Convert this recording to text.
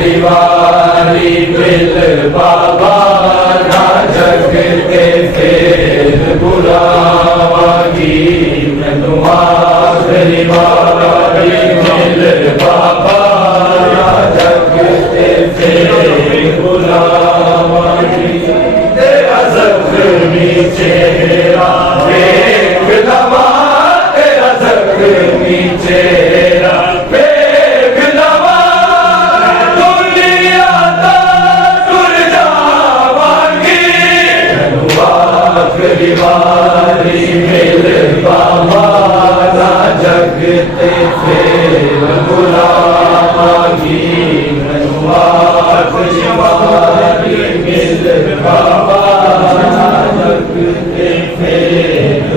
गरीबारी bill बाबा ना जग के फेर बुलावागी मनुआ गरीबारी बिल बाबा ना जग के फेर बुलावागी तेरा ज़ख्मी चेहरा देख लवा तेरा ज़ख्मी चेहरा गरीबारी मिल बाबा ना जगते फेर बुलावागी मनुआ गरीबारी मिल बाबा ना जगते फेर